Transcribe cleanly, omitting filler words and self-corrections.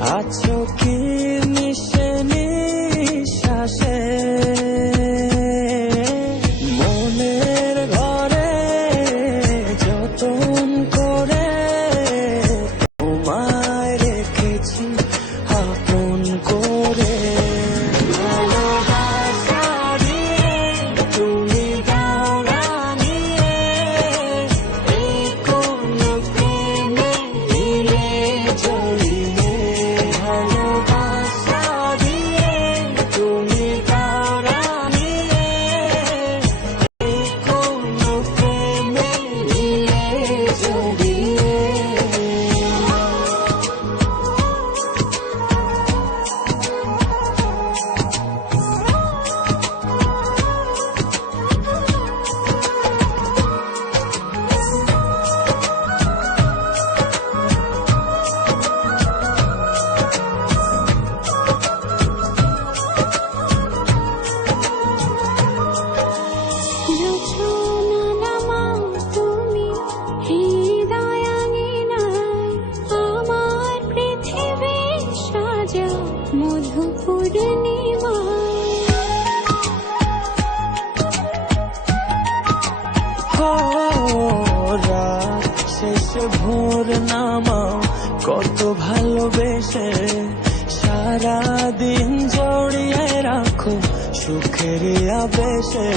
আছো কি মিশে নিঃশ্বাসে, মনের ঘরে যতন করে তোমায় রেখেছি আপন করে। ভালোবাসা দিয়ে তুমি দাও রাঙিয়ে, এই কোন প্রেমে দিলে জড়িয়ে। ভালোবাসা দিয়ে তুমি দাও রাঙিয়ে, এই কোন প্রেমে দিলে জড়িয়ে। রাত শেষে ভোর নামাও কত ভালোবেসে, সারাদিন জড়িয়ে রাখো সুখের আবেশে।